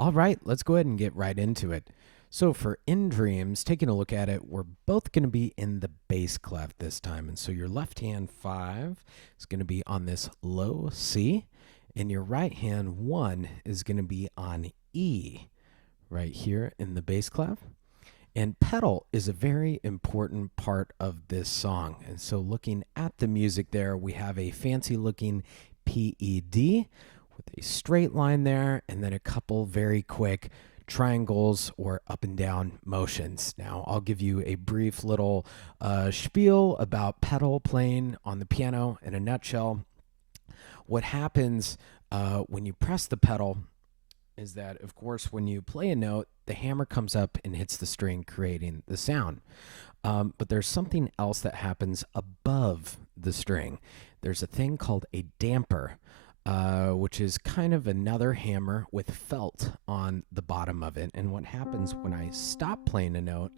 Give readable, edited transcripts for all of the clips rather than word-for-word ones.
All right, let's go ahead and get right into it. So for In Dreams, taking a look at it, we're both going to be in the bass clef this time. And so your left hand 5 is going to be on this low C, and your right hand 1 is going to be on E right here in the bass clef. And pedal is a very important part of this song. And so looking at the music there, we have a fancy looking PED with a straight line there, and then a couple very quick triangles or up and down motions. Now, I'll give you a brief little spiel about pedal playing on the piano in a nutshell. What happens when you press the pedal is that, of course, when you play a note, the hammer comes up and hits the string, creating the sound. But there's something else that happens above the string. There's a thing called a damper, which is kind of another hammer with felt on the bottom of it. And what happens when I stop playing a note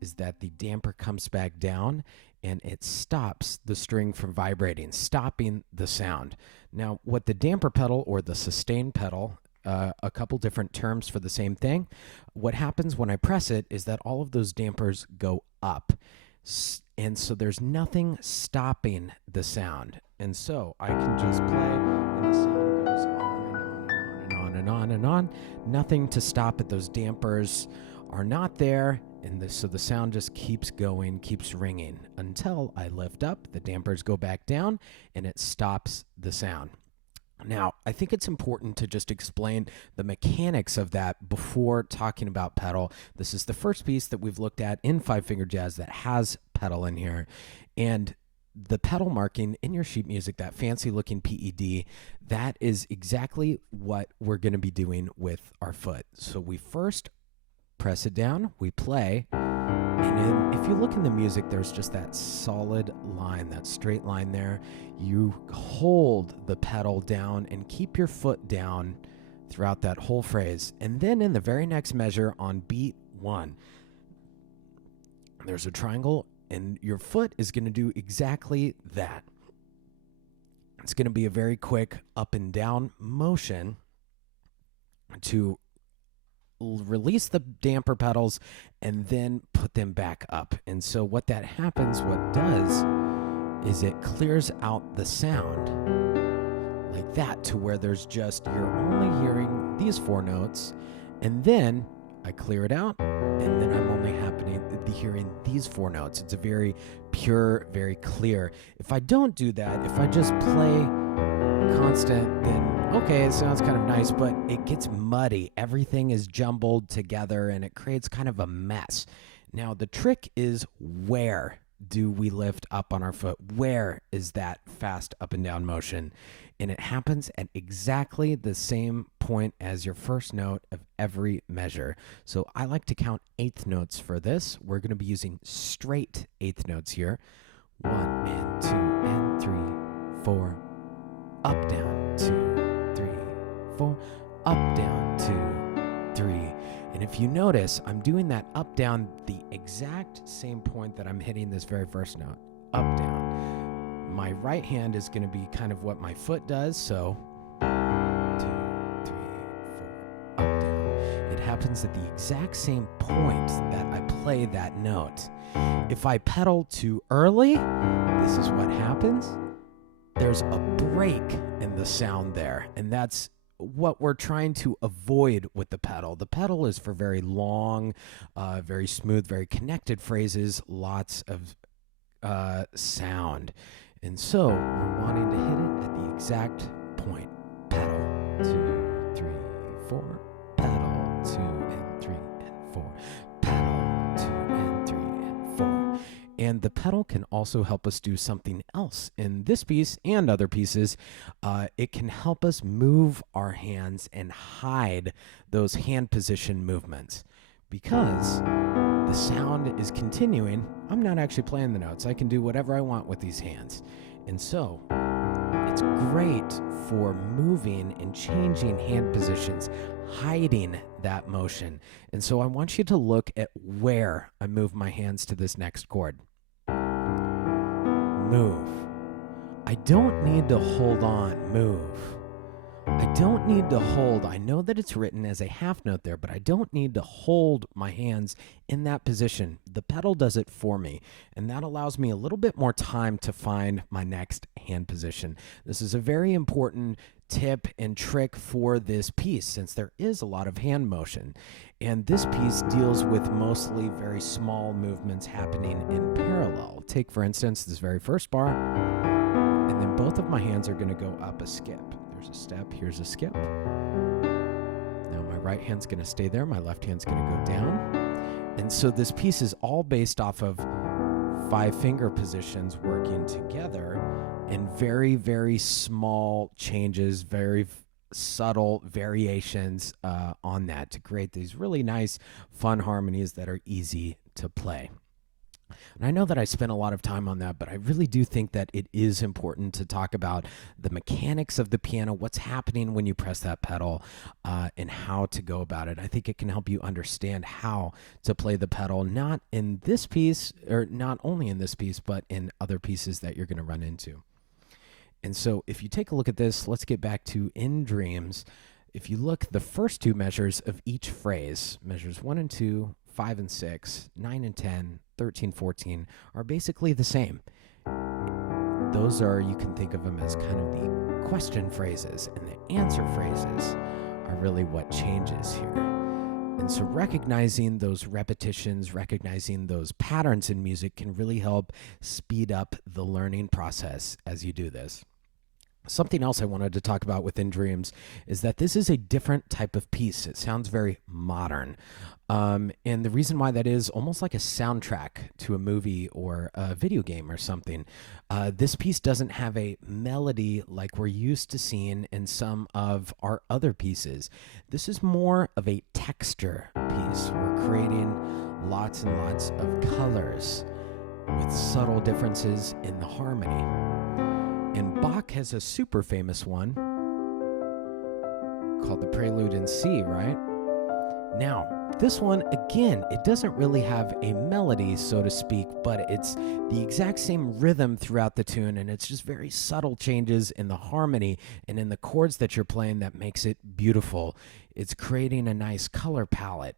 is that the damper comes back down and it stops the string from vibrating, stopping the sound. Now, what the damper pedal or the sustain pedal, a couple different terms for the same thing. What happens when I press it is that all of those dampers go up. And so there's nothing stopping the sound. And so I can just play and the sound goes on and on and on and on and on. Nothing to stop it. Those dampers are not there. And so the sound just keeps going, keeps ringing until I lift up, the dampers go back down, and it stops the sound. Now, I think it's important to just explain the mechanics of that before talking about pedal. This is the first piece that we've looked at in five-finger jazz that has pedal in here. And the pedal marking in your sheet music, that fancy-looking PED, that is exactly what we're going to be doing with our foot. So we first press it down, we play, and then if you look in the music, there's just that solid line, that straight line there. You hold the pedal down and keep your foot down throughout that whole phrase. And then in the very next measure on beat 1, there's a triangle, and your foot is going to do exactly that. It's going to be a very quick up and down motion to release the damper pedals and then put them back up. And so what that happens, what does, is it clears out the sound like that to where there's just, you're only hearing these 4 notes, and then I clear it out, and then I'm only hearing these 4 notes. It's a very pure, very clear. If I don't do that, if I just play constant, then okay, it sounds kind of nice, but it gets muddy. Everything is jumbled together and it creates kind of a mess. Now, the trick is, where do we lift up on our foot? Where is that fast up and down motion? And it happens at exactly the same point as your first note of every measure. So I like to count eighth notes for this. We're going to be using straight eighth notes here. 1 and 2 and 3, 4, up, down, 2, 3, 4, up, down, 2, 3. And if you notice, I'm doing that up, down the exact same point that I'm hitting this very first note. Up, down. My right hand is going to be kind of what my foot does, so 2, 3, 4, up, down. It happens at the exact same point that I play that note. If I pedal too early, this is what happens. There's a break in the sound there, and that's what we're trying to avoid with the pedal. The pedal is for very long, very smooth, very connected phrases, lots of sound. And so we're wanting to hit it at the exact point. Pedal, 2, 3, 4. Pedal, 2 and 3 and 4. Pedal, 2 and 3 and 4. And the pedal can also help us do something else in this piece and other pieces. It can help us move our hands and hide those hand position movements. Because the sound is continuing, I'm not actually playing the notes. I can do whatever I want with these hands. And so it's great for moving and changing hand positions, hiding that motion. And so I want you to look at where I move my hands to this next chord. Move. I don't need to hold on, move. I don't need to hold. I know that it's written as a half note there, but I don't need to hold my hands in that position. The pedal does it for me, and that allows me a little bit more time to find my next hand position. This is a very important tip and trick for this piece since there is a lot of hand motion. And this piece deals with mostly very small movements happening in parallel. Take, for instance, this very first bar, and then both of my hands are going to go up a skip. There's a step, here's a skip. Now my right hand's going to stay there, my left hand's going to go down. And so this piece is all based off of 5 finger positions working together and very, very small changes, very subtle variations on that to create these really nice, fun harmonies that are easy to play. And I know that I spent a lot of time on that, but I really do think that it is important to talk about the mechanics of the piano, what's happening when you press that pedal, and how to go about it. I think it can help you understand how to play the pedal, not in this piece, or not only in this piece, but in other pieces that you're going to run into. And so if you take a look at this, let's get back to In Dreams. If you look, the first 2 measures of each phrase, measures 1 and 2, 5 and 6, 9 and 10, 13, 14, are basically the same. Those are, you can think of them as kind of the question phrases, and the answer phrases are really what changes here. And so recognizing those repetitions, recognizing those patterns in music can really help speed up the learning process as you do this. Something else I wanted to talk about within Dreams is that this is a different type of piece. It sounds very modern. And the reason why that is almost like a soundtrack to a movie or a video game or something. This piece doesn't have a melody like we're used to seeing in some of our other pieces. This is more of a texture piece. We're creating lots and lots of colors with subtle differences in the harmony. And Bach has a super famous one called the Prelude in C, right? Now, this one, again, it doesn't really have a melody, so to speak, but it's the exact same rhythm throughout the tune, and it's just very subtle changes in the harmony and in the chords that you're playing that makes it beautiful. It's creating a nice color palette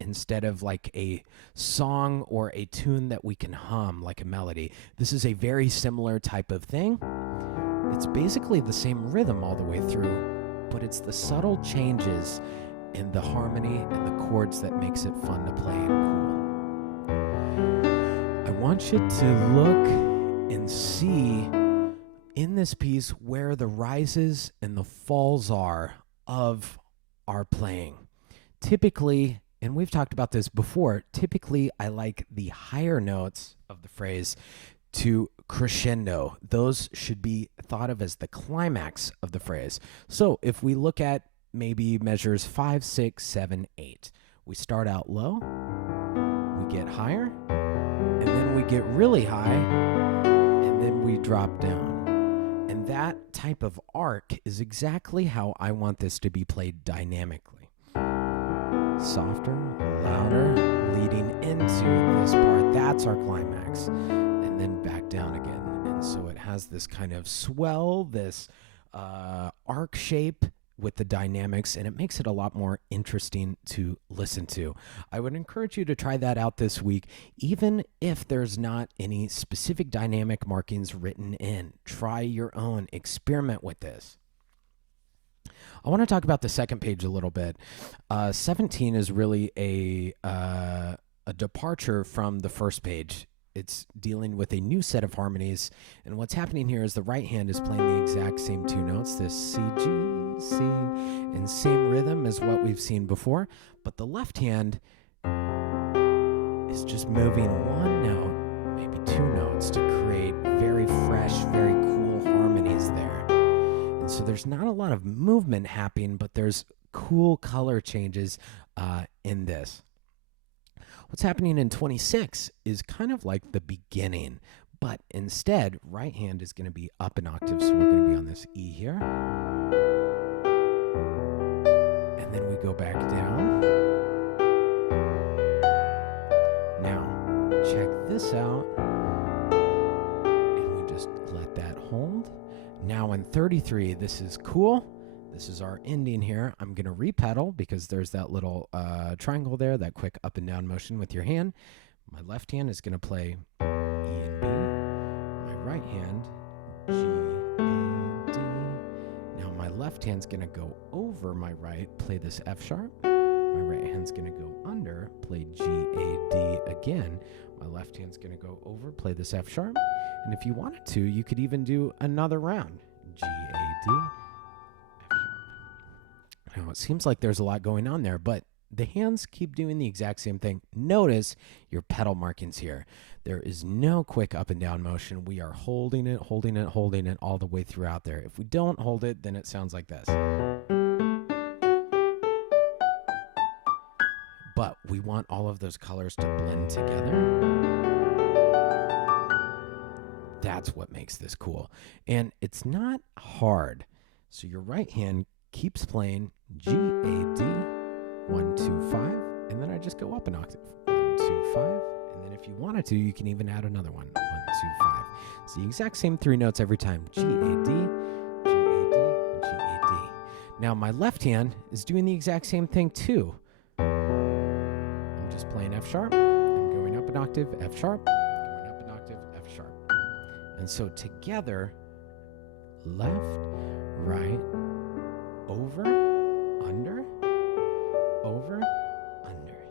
instead of like a song or a tune that we can hum like a melody. This is a very similar type of thing. It's basically the same rhythm all the way through, but it's the subtle changes in the harmony and the chords that makes it fun to play and cool. I want you to look and see in this piece where the rises and the falls are of our playing. Typically, and we've talked about this before, typically I like the higher notes of the phrase to crescendo. Those should be thought of as the climax of the phrase. So if we look at maybe measures 5, 6, 7, 8. We start out low, we get higher, and then we get really high, and then we drop down. And that type of arc is exactly how I want this to be played dynamically. Softer, louder, leading into this part. That's our climax. And then back down again. And so it has this kind of swell, this arc shape with the dynamics, and it makes it a lot more interesting to listen to. I would encourage you to try that out this week, even if there's not any specific dynamic markings written in. Try your own, experiment with this. I want to talk about the second page a little bit. 17 is really a departure from the first page. It's dealing with a new set of harmonies, and what's happening here is the right hand is playing the exact same 2 notes, this C, G, C, and same rhythm as what we've seen before, but the left hand is just moving 1 note, maybe 2 notes, to create very fresh, very cool harmonies there. And so there's not a lot of movement happening, but there's cool color changes in this. What's happening in 26 is kind of like the beginning, but instead, right hand is going to be up an octave, so we're going to be on this E here. And then we go back down. Now, check this out. And we just let that hold. Now in 33, this is cool. This is our ending here. I'm going to repedal because there's that little triangle there, that quick up and down motion with your hand. My left hand is going to play E and B. My right hand, G, A, D. Now my left hand's going to go over my right, play this F sharp. My right hand's going to go under, play G, A, D again. My left hand's going to go over, play this F sharp. And if you wanted to, you could even do another round. G, A, D, F sharp. Now, it seems like there's a lot going on there, but the hands keep doing the exact same thing. Notice your pedal markings here. There is no quick up and down motion. We are holding it, holding it, holding it all the way throughout there. If we don't hold it, then it sounds like this. But we want all of those colors to blend together. That's what makes this cool. And it's not hard. So your right hand keeps playing G, A, D, 1, 2, 5, and then I just go up an octave. 1, 2, 5, and then if you wanted to, you can even add another one. 1, 2, 5. It's the exact same 3 notes every time. G, A, D, G, A, D, G, A, D. Now my left hand is doing the exact same thing too. I'm just playing F sharp. I'm going up an octave, F sharp, going up an octave, F sharp. And so together, left, right, over, under, over, under,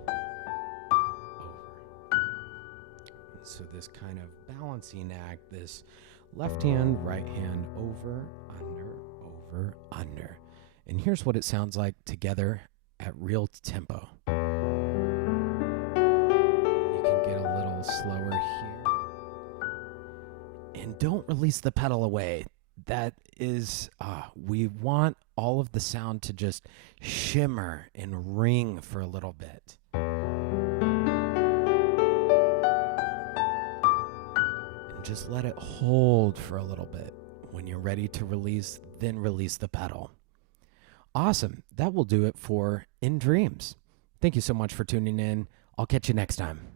over. So this kind of balancing act, this left hand, right hand, over, under. And here's what it sounds like together at real tempo. You can get a little slower here. And don't release the pedal away. That is, we want all of the sound to just shimmer and ring for a little bit. And just let it hold for a little bit. When you're ready to release, then release the pedal. Awesome. That will do it for In Dreams. Thank you so much for tuning in. I'll catch you next time.